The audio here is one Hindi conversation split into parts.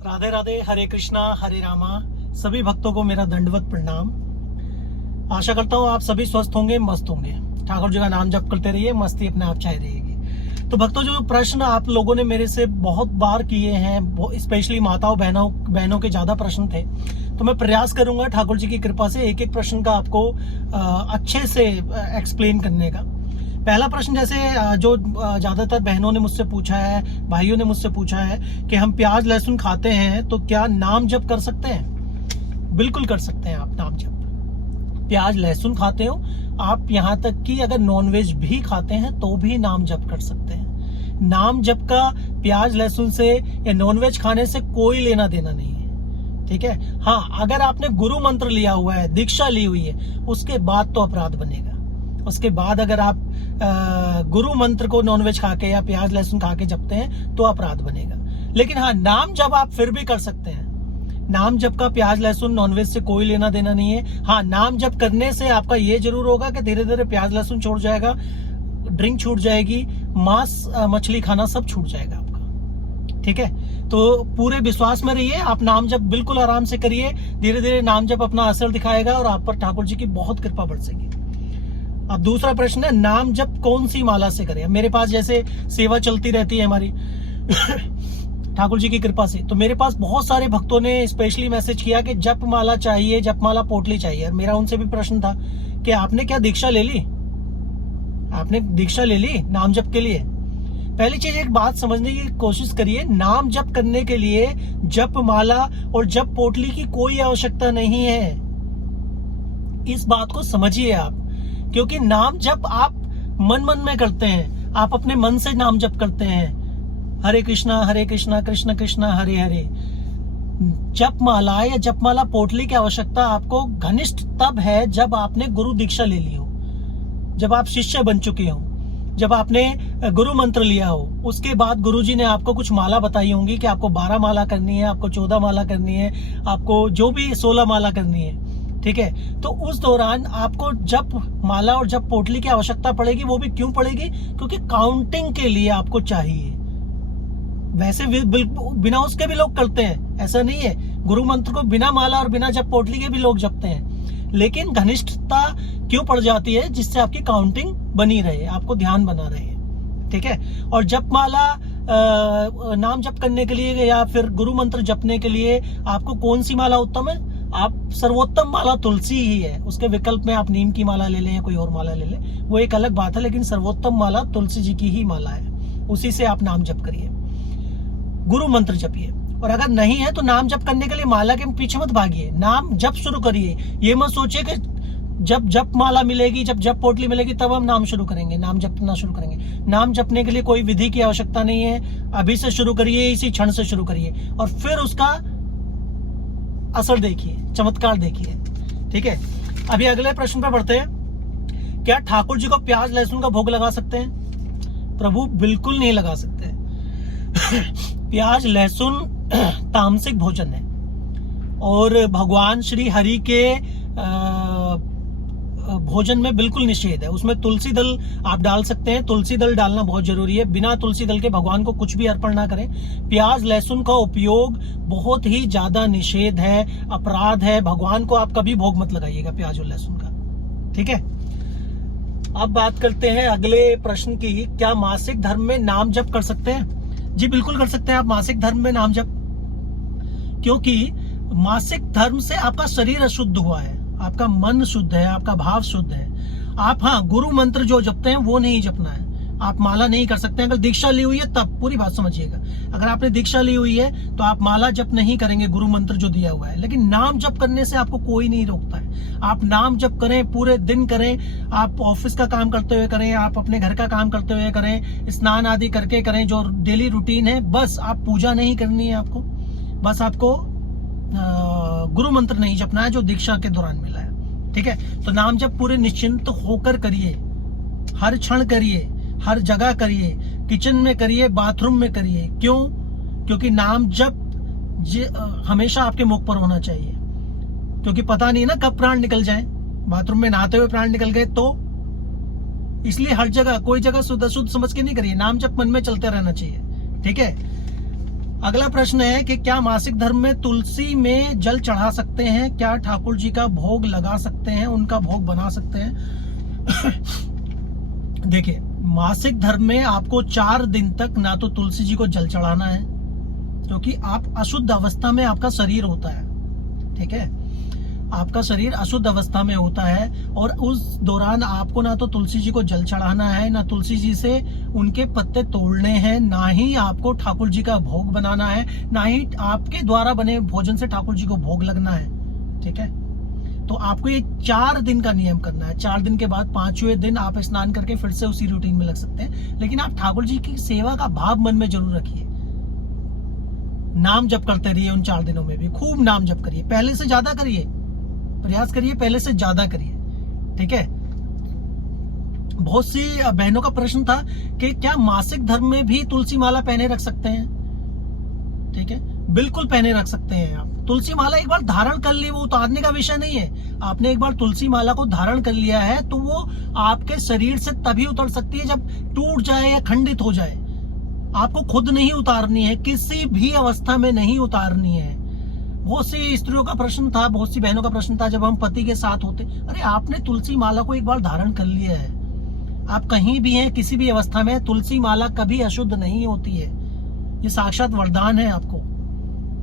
राधे राधे, हरे कृष्णा हरे रामा। सभी भक्तों को मेरा दंडवत प्रणाम। आशा करता हूँ आप सभी स्वस्थ होंगे, मस्त होंगे। ठाकुर जी का नाम जप करते रहिए, मस्ती अपने आप छाई रहेगी। तो भक्तों, जो प्रश्न आप लोगों ने मेरे से बहुत बार किए हैं, स्पेशली माताओं बहनों के ज्यादा प्रश्न थे, तो मैं प्रयास करूंगा ठाकुर जी की कृपा से एक एक प्रश्न का आपको अच्छे से एक्सप्लेन करने का। पहला प्रश्न, जैसे जो ज्यादातर बहनों ने मुझसे पूछा है, भाइयों ने मुझसे पूछा है कि हम प्याज लहसुन खाते हैं तो क्या नाम जप कर सकते हैं? बिल्कुल कर सकते हैं आप नाम जप। प्याज लहसुन खाते हो आप, यहाँ तक कि अगर नॉनवेज भी खाते हैं तो भी नाम जप कर सकते हैं। नाम जप का प्याज लहसुन से या नॉनवेज खाने से कोई लेना देना नहीं है, ठीक है। हाँ, अगर आपने गुरु मंत्र लिया हुआ है, दीक्षा ली हुई है, उसके बाद तो अपराध बनेगा। उसके बाद अगर आप गुरु मंत्र को नॉनवेज खा के या प्याज लहसुन खा के जपते हैं तो अपराध बनेगा। लेकिन हाँ, नाम जप आप फिर भी कर सकते हैं। नाम जप का प्याज लहसुन नॉनवेज से कोई लेना देना नहीं है। हाँ, नाम जप करने से आपका ये जरूर होगा कि धीरे धीरे प्याज लहसुन छोड़ जाएगा, ड्रिंक छूट जाएगी, मांस मछली खाना सब छूट जाएगा आपका, ठीक है। तो पूरे विश्वास में रहिए, आप नाम जप बिल्कुल आराम से करिए। धीरे धीरे नाम जप अपना असर दिखाएगा और आप पर ठाकुर जी की बहुत कृपा बरसेगी। अब दूसरा प्रश्न है, नाम जप कौन सी माला से करें? मेरे पास जैसे सेवा चलती रहती है हमारी ठाकुर जी की कृपा से, तो मेरे पास बहुत सारे भक्तों ने स्पेशली मैसेज किया कि जप माला चाहिए, जप माला पोटली चाहिए। और मेरा उनसे भी प्रश्न था कि आपने क्या दीक्षा ले ली? आपने दीक्षा ले ली नाम जप के लिए? पहली चीज, एक बात समझने की कोशिश करिए, नाम जप करने के लिए जप माला और जप पोटली की कोई आवश्यकता नहीं है। इस बात को समझिए आप, क्योंकि नाम जप आप मन में करते हैं, आप अपने मन से नाम जप करते हैं। हरे कृष्णा कृष्ण कृष्ण हरे हरे। जप माला या जप माला पोटली की आवश्यकता आपको घनिष्ठ तब है जब आपने गुरु दीक्षा ले ली हो, जब आप शिष्य बन चुके हो, जब आपने गुरु मंत्र लिया हो। उसके बाद गुरुजी ने आपको कुछ माला बताई होंगी कि आपको 12 माला करनी है, आपको 14 माला करनी है, आपको जो भी 16 माला करनी है, ठीक है। तो उस दौरान आपको जप माला और जप पोटली की आवश्यकता पड़ेगी। वो भी क्यों पड़ेगी? क्योंकि काउंटिंग के लिए आपको चाहिए। वैसे बिना उसके भी लोग करते हैं, ऐसा नहीं है। गुरु मंत्र को बिना माला और बिना जप पोटली के भी लोग जपते हैं, लेकिन घनिष्ठता क्यों पड़ जाती है? जिससे आपकी काउंटिंग बनी रहे, आपको ध्यान बना रहे, ठीक है। और जप माला नाम जप करने के लिए या फिर गुरु मंत्र जपने के लिए आपको कौन सी माला उत्तम है? आप सर्वोत्तम माला तुलसी ही है। उसके विकल्प में आप नीम की माला ले लें या कोई और माला ले लें, वो एक अलग बात है, लेकिन सर्वोत्तम माला तुलसी जी की ही माला है। उसी से आप नाम जप करिए, गुरु मंत्र जपिए। और अगर नहीं है तो नाम जप करने के लिए माला के पीछे मत भागिए, नाम जप शुरू करिए। ये मत सोचिए कि जब जप माला मिलेगी, जब जप पोटली मिलेगी तब हम नाम शुरू करेंगे, नाम जपना शुरू करेंगे। नाम जपने के लिए कोई विधि की आवश्यकता नहीं है। अभी से शुरू करिए, इसी क्षण से शुरू करिए और फिर उसका असर देखिए, चमत्कार देखिए, ठीक है। अभी अगले प्रश्न पर बढ़ते हैं। क्या ठाकुर जी को प्याज लहसुन का भोग लगा सकते हैं? प्रभु बिल्कुल नहीं लगा सकते। प्याज लहसुन तामसिक भोजन है और भगवान श्री हरि के भोजन में बिल्कुल निषेध है। उसमें तुलसी दल आप डाल सकते हैं, तुलसी दल डालना बहुत जरूरी है। बिना तुलसी दल के भगवान को कुछ भी अर्पण ना करें। प्याज लहसुन का उपयोग बहुत ही ज्यादा निषेध है, अपराध है। भगवान को आप कभी भोग मत लगाइएगा प्याज और लहसुन का, ठीक है। अब बात करते हैं अगले प्रश्न की, क्या मासिक धर्म में नाम जप कर सकते हैं? जी बिल्कुल कर सकते हैं आप मासिक धर्म में नाम जप, क्योंकि मासिक धर्म से आपका शरीर अशुद्ध हुआ है, आपका मन शुद्ध है, आपका भाव शुद्ध है। आप हाँ, गुरु मंत्र जो जपते हैं वो नहीं जपना है। आप माला नहीं कर सकते। अगर दीक्षा ली हुई है तब, पूरी बात समझिएगा, अगर आपने दीक्षा ली हुई है तो आप माला जप नहीं करेंगे, गुरु मंत्र जो दिया हुआ है। लेकिन नाम जप करने से आपको कोई नहीं रोकता है। आप नाम जप करें, पूरे दिन करें, आप ऑफिस का काम करते हुए करें, आप अपने घर का काम करते हुए करें, स्नान आदि करके करें, जो डेली रूटीन है। बस आप पूजा नहीं करनी है आपको, बस आपको गुरु मंत्र नहीं जपना है जो दीक्षा के दौरान मिला है, ठीक है। तो नाम जप पूरे निश्चिंत होकर करिए, हर क्षण करिए, हर जगह करिए, किचन में करिए, बाथरूम में करिए। क्यों? क्योंकि नाम जप हमेशा आपके मुख पर होना चाहिए, क्योंकि पता नहीं ना कब प्राण निकल जाए। बाथरूम में नहाते हुए प्राण निकल गए तो, इसलिए हर जगह, कोई जगह शुद्ध समझ के नहीं करिए। नाम जप मन में चलते रहना चाहिए, ठीक है। अगला प्रश्न है कि क्या मासिक धर्म में तुलसी में जल चढ़ा सकते हैं? क्या ठाकुर जी का भोग लगा सकते हैं, उनका भोग बना सकते हैं? देखिए, मासिक धर्म में आपको 4 दिन तक ना तो तुलसी जी को जल चढ़ाना है, क्योंकि आप अशुद्ध अवस्था में आपका शरीर होता है, ठीक है, आपका शरीर अशुद्ध अवस्था में होता है, और उस दौरान आपको ना तो तुलसी जी को जल चढ़ाना है, ना तुलसी जी से उनके पत्ते तोड़ने हैं, ना ही आपको ठाकुर जी का भोग बनाना है, ना ही आपके द्वारा बने भोजन से ठाकुर जी को भोग लगना है, ठीक है। तो आपको ये 4 दिन का नियम करना है। 4 दिन के बाद 5वें दिन आप स्नान करके फिर से उसी रूटीन में लग सकते हैं, लेकिन आप ठाकुर जी की सेवा का भाव मन में जरूर रखिए। नाम जप करते रहिए उन 4 दिनों में भी, खूब नाम जप करिए, पहले से ज्यादा करिए, प्रयास करिए पहले से ज्यादा करिए, ठीक है। बहुत सी बहनों का प्रश्न था कि क्या मासिक धर्म में भी तुलसी माला पहने रख सकते हैं? ठीक है, बिल्कुल पहने रख सकते हैं आप। तुलसी माला एक बार धारण कर ली, वो उतारने का विषय नहीं है। आपने एक बार तुलसी माला को धारण कर लिया है तो वो आपके शरीर से तभी उतर सकती है जब टूट जाए या खंडित हो जाए। आपको खुद नहीं उतारनी है, किसी भी अवस्था में नहीं उतारनी है। बहुत सी स्त्रियों का प्रश्न था, बहुत सी बहनों का प्रश्न था, जब हम पति के साथ होते, अरे आपने तुलसी माला को एक बार धारण कर लिया है, आप कहीं भी हैं, किसी भी अवस्था में, तुलसी माला कभी अशुद्ध नहीं होती है। ये साक्षात वरदान है आपको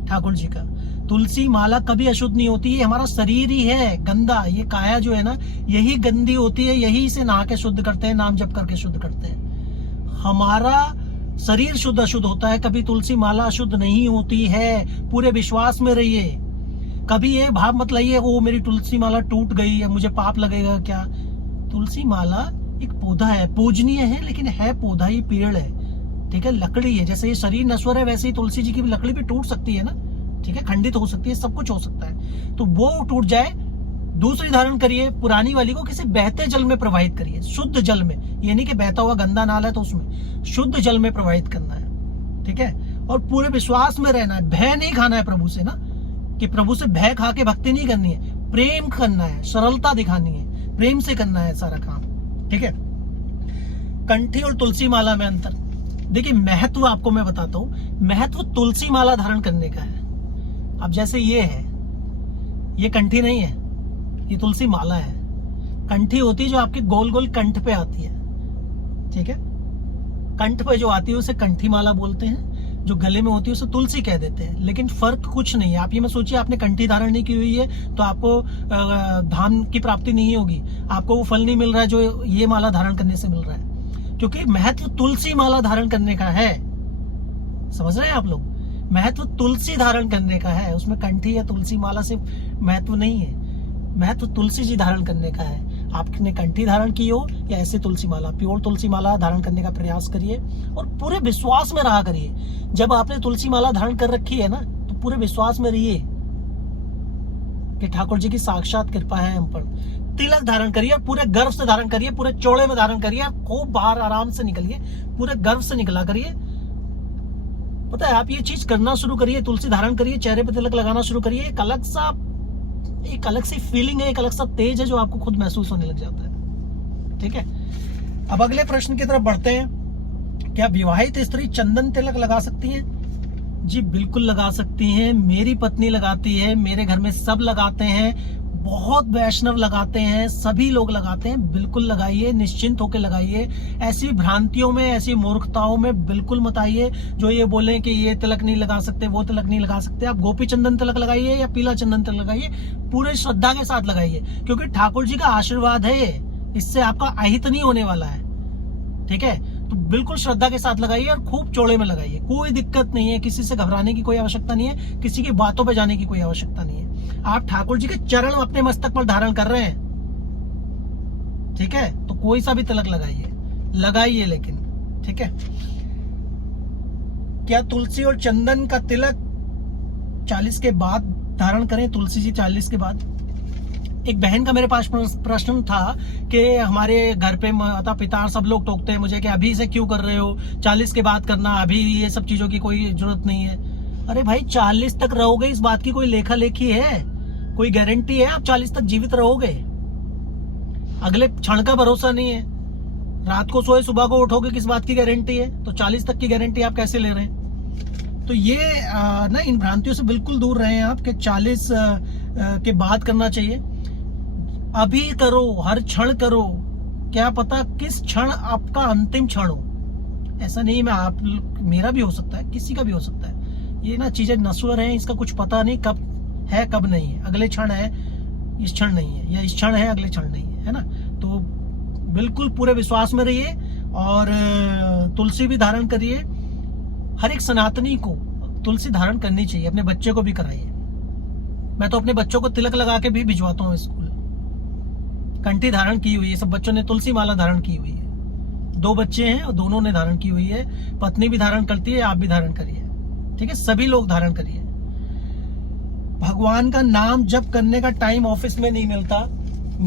ठाकुर जी का। तुलसी माला कभी अशुद्ध नहीं होती है, हमारा शरीर ही है गंदा, ये काया जो है ना, यही गंदी होती है, यही से नहा के शुद्ध करते हैं, नाम जप करके शुद्ध करते हैं। हमारा शरीर शुद्ध अशुद्ध होता है, कभी तुलसी माला अशुद्ध नहीं होती है। पूरे विश्वास में रहिए, कभी ये भाव मत लाइए वो मेरी तुलसी माला टूट गई है, मुझे पाप लगेगा क्या। तुलसी माला एक पौधा है, पूजनीय है, लेकिन है पौधा, ही पेड़ है, ठीक है, लकड़ी है। जैसे ये शरीर नश्वर है, वैसे ही तुलसी जी की भी लकड़ी भी टूट सकती है ना, ठीक है, खंडित हो सकती है, सब कुछ हो सकता है। तो वो टूट जाए, दूसरी धारण करिए, पुरानी वाली को किसी बहते जल में प्रवाहित करिए, शुद्ध जल में, ये नहीं कि बहता हुआ गंदा नाला है तो उसमें, शुद्ध जल में प्रवाहित करना है, ठीक है। और पूरे विश्वास में रहना है, भय नहीं खाना है प्रभु से ना, कि प्रभु से भय खा के भक्ति नहीं करनी है, प्रेम करना है, सरलता दिखानी है, प्रेम से करना है सारा काम, ठीक है। कंठी और तुलसी माला में अंतर देखिए, महत्व आपको मैं बताता हूं। महत्व तुलसी माला धारण करने का है। अब जैसे ये है, ये कंठी नहीं है, ये तुलसी माला है। कंठी होती है जो आपके गोल गोल कंठ पे आती है, ठीक है, कंठ पे जो आती है उसे कंठी माला बोलते हैं, जो गले में होती है उसे तुलसी कह देते हैं। लेकिन फर्क कुछ नहीं है। आप ये मत सोचिए आपने कंठी धारण नहीं की हुई है तो आपको धाम की प्राप्ति नहीं होगी, आपको वो फल नहीं मिल रहा है जो ये माला धारण करने से मिल रहा है, क्योंकि महत्व तुलसी माला धारण करने का है। समझ रहे हैं आप लोग, महत्व तुलसी धारण करने का है, उसमें कंठी या तुलसी माला से महत्व नहीं है। महत्व तुलसी जी धारण करने का है। आपने कंठी धारण की हो या ऐसे तुलसी माला, प्योर तुलसी माला धारण करने का प्रयास करिए और पूरे विश्वास में रहा करिए। जब आपने तुलसी माला धारण कर रखी है ना, तो पूरे विश्वास में रहिए कि ठाकुर जी की साक्षात कृपा है हम पर। तिलक धारण करिए, पूरे गर्व से धारण करिए, पूरे चौड़े में धारण करिए, खूब बाहर आराम से निकलिए, पूरे गर्व से निकला करिए। पता है, आप ये चीज करना शुरू करिए, तुलसी धारण करिए, चेहरे पे तिलक लगाना शुरू करिए, एक अलग सी फीलिंग है, एक अलग सा तेज है जो आपको खुद महसूस होने लग जाता है, ठीक है। अब अगले प्रश्न की तरफ बढ़ते हैं। क्या विवाहित स्त्री चंदन तिलक लगा सकती है? जी बिल्कुल लगा सकती हैं। मेरी पत्नी लगाती है, मेरे घर में सब लगाते हैं, बहुत वैष्णव लगाते हैं, सभी लोग लगाते हैं। बिल्कुल लगाइए, निश्चिंत होकर लगाइए। ऐसी भ्रांतियों में, ऐसी मूर्खताओं में बिल्कुल मत आइए जो ये बोले कि ये तिलक नहीं लगा सकते, वो तिलक नहीं लगा सकते। आप गोपी चंदन तिलक लगाइए या पीला चंदन तिलक लगाइए, पूरे श्रद्धा के साथ लगाइए, क्योंकि ठाकुर जी का आशीर्वाद है ये, इससे आपका अहित नहीं होने वाला है, ठीक है। तो बिल्कुल श्रद्धा के साथ लगाइए और खूब चौड़े में लगाइए, कोई दिक्कत नहीं है, किसी से घबराने की कोई आवश्यकता नहीं है, किसी की बातों पे जाने की कोई आवश्यकता नहीं है। आप ठाकुर जी के चरण अपने मस्तक पर धारण कर रहे हैं, ठीक है, तो कोई सा भी तिलक लगाइए लेकिन, ठीक है। क्या तुलसी और चंदन का तिलक 40 के बाद धारण करें? तुलसी जी 40 के बाद। एक बहन का मेरे पास प्रश्न था कि हमारे घर पे माता पिता सब लोग टोकते हैं मुझे कि अभी से क्यों कर रहे हो, 40 के बाद करना, अभी ये सब चीजों की कोई जरूरत नहीं है। अरे भाई, 40 तक रहोगे, इस बात की कोई लेखा लेखी है, कोई गारंटी है आप 40 तक जीवित रहोगे? अगले क्षण का भरोसा नहीं है। रात को सोए सुबह को उठोगे, किस बात की गारंटी है? तो 40 तक की गारंटी आप कैसे ले रहे हैं? तो ये ना इन भ्रांतियों से बिल्कुल दूर रहें आप कि 40 के बाद करना चाहिए। अभी करो, हर क्षण करो, क्या पता किस क्षण आपका अंतिम क्षण हो। ऐसा नहीं मैं आप मेरा भी हो सकता है, किसी का भी हो सकता है। ये ना चीजें नश्वर हैं, इसका कुछ पता नहीं कब है कब नहीं है। अगले क्षण है, इस क्षण नहीं है, या इस क्षण है अगले क्षण नहीं है, है ना। तो बिल्कुल पूरे विश्वास में रहिए और तुलसी भी धारण करिए। हर एक सनातनी को तुलसी धारण करनी चाहिए, अपने बच्चे को भी कराइए। मैं तो अपने बच्चों को तिलक लगा के भी भिजवाता हूँ स्कूल। कंठी धारण की हुई है, सब बच्चों ने तुलसी माला धारण की हुई है। 2 बच्चे हैं और दोनों ने धारण की हुई है। पत्नी भी धारण करती है, आप भी धारण करिए, ठीक है। सभी लोग धारण करिए। भगवान का नाम जप करने का टाइम ऑफिस में नहीं मिलता,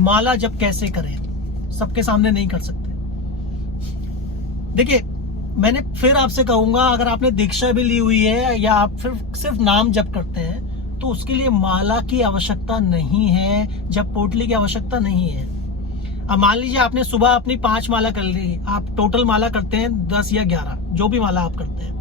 माला जप कैसे करें, सबके सामने नहीं कर सकते। देखिए, मैंने फिर आपसे कहूंगा, अगर आपने दीक्षा भी ली हुई है या आप सिर्फ नाम जप करते हैं तो उसके लिए माला की आवश्यकता नहीं है, जप पोटली की आवश्यकता नहीं है। अब मान लीजिए आपने सुबह अपनी 5 माला कर ली, आप टोटल माला करते हैं 10 या 11, जो भी माला आप करते हैं।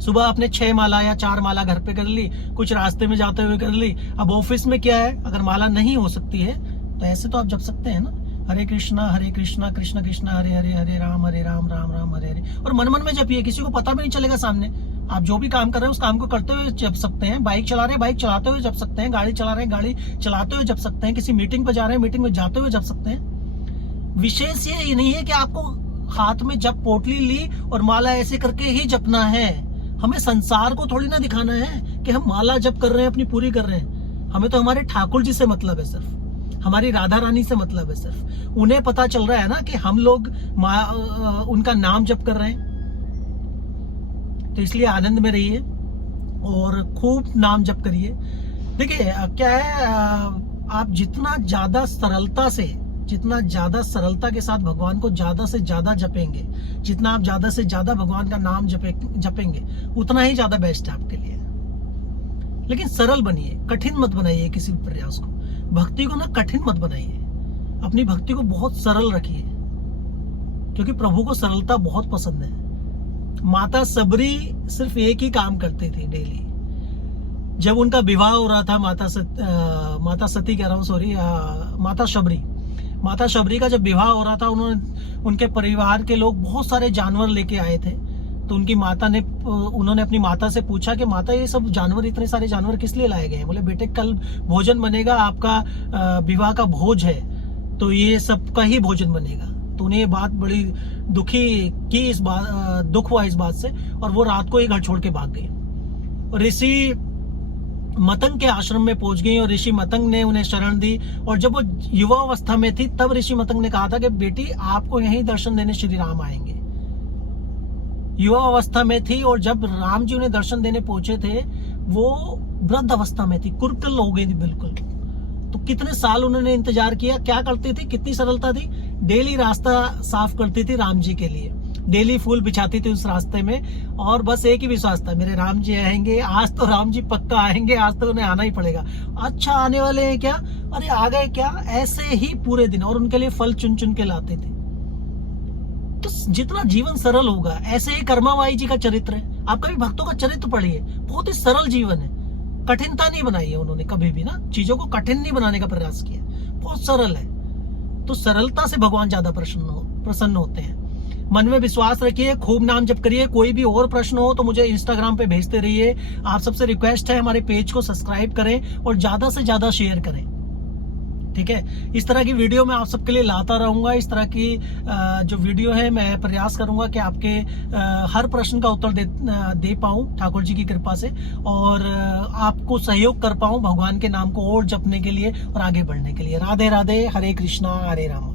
सुबह आपने 6 माला या 4 माला घर पे कर ली, कुछ रास्ते में जाते हुए कर ली। अब ऑफिस में क्या है, अगर माला नहीं हो सकती है तो ऐसे तो आप जप सकते हैं ना, हरे कृष्णा कृष्ण कृष्ण हरे हरे, हरे राम राम राम हरे हरे। और मन मन में जपिए, किसी को पता भी नहीं चलेगा सामने। आप जो भी काम कर रहे हैं उस काम को करते हुए जप सकते हैं। बाइक चला रहे हैं, बाइक चलाते हुए जप सकते हैं। गाड़ी चला रहे हैं, गाड़ी चलाते हुए जप सकते हैं। किसी मीटिंग पर जा रहे हैं, मीटिंग में जाते हुए जप सकते हैं। विशेष ये नहीं है कि आपको हाथ में जप पोटली ली और माला ऐसे करके ही जपना है। हमें संसार को थोड़ी ना दिखाना है कि हम माला जप कर रहे हैं, अपनी पूरी कर रहे हैं। हमें तो हमारे ठाकुर जी से मतलब है, सिर्फ हमारी राधा रानी से मतलब है। सिर्फ उन्हें पता चल रहा है ना कि हम लोग उनका नाम जप कर रहे हैं। तो इसलिए आनंद में रहिए और खूब नाम जप करिए। देखिए क्या है, आप जितना ज्यादा सरलता के साथ भगवान को ज्यादा से ज्यादा जपेंगे, जितना आप ज्यादा से ज्यादा भगवान का नाम जपेंगे, उतना ही ज्यादा बेस्ट है आपके लिए। लेकिन सरल बनिए, कठिन मत बनाइए किसी भी प्रयास को। भक्ति को ना कठिन मत बनाइए, अपनी भक्ति को बहुत सरल रखिए, क्योंकि प्रभु को सरलता बहुत पसंद है। माता सबरी सिर्फ एक ही काम करती थी डेली। जब उनका विवाह हो रहा था, माता शबरी का जब विवाह हो रहा था, उनके परिवार के लोग बहुत सारे जानवर लेके आए थे। तो उन्होंने अपनी माता से पूछा कि माता, ये सब जानवर, इतने सारे जानवर किस लिए लाए गए हैं? बोले, बेटे कल भोजन बनेगा, आपका विवाह का भोज है, तो ये सबका ही भोजन बनेगा। तो उन्हें ये बात बड़ी दुख हुआ इस बात से, और वो रात को ही घर छोड़ के भाग गई। ऋषि मतंग के आश्रम में पहुंच गई और ऋषि मतंग ने उन्हें शरण दी। और जब वो युवा अवस्था में थी, तब ऋषि मतंग ने कहा था कि बेटी, आपको यहीं दर्शन देने श्री राम आएंगे। युवा अवस्था में थी, और जब राम जी उन्हें दर्शन देने पहुंचे थे, वो वृद्ध अवस्था में थी, कुरकुल हो गई थी बिल्कुल। तो कितने साल उन्होंने इंतजार किया। क्या करती थी, कितनी सरलता थी, डेली रास्ता साफ करती थी राम जी के लिए, डेली फूल बिछाती थी उस रास्ते में, और बस एक ही विश्वास था, मेरे राम जी आएंगे, आज तो राम जी पक्का आएंगे, आज तो उन्हें आना ही पड़ेगा। अच्छा, आने वाले हैं क्या, अरे आ गए क्या, ऐसे ही पूरे दिन। और उनके लिए फल चुन चुन के लाते थे। तो जितना जीवन सरल होगा, ऐसे ही कर्माबाई जी का चरित्र है। आप कभी भक्तों का चरित्र पढ़िए, बहुत ही सरल जीवन है। कठिनता नहीं बनाई है उन्होंने कभी भी ना, चीजों को कठिन नहीं बनाने का प्रयास किया, बहुत सरल है। तो सरलता से भगवान ज्यादा प्रसन्न होते हैं। मन में विश्वास रखिए, खूब नाम जप करिए। कोई भी और प्रश्न हो तो मुझे इंस्टाग्राम पे भेजते रहिए। आप सबसे रिक्वेस्ट है, हमारे पेज को सब्सक्राइब करें और ज्यादा से ज्यादा शेयर करें, ठीक है। इस तरह की वीडियो मैं आप सबके लिए लाता रहूंगा। इस तरह की जो वीडियो है, मैं प्रयास करूंगा कि आपके हर प्रश्न का उत्तर दे पाऊं ठाकुर जी की कृपा से, और आपको सहयोग कर पाऊं भगवान के नाम को और जपने के लिए और आगे बढ़ने के लिए। राधे राधे, हरे कृष्णा, हरे राम।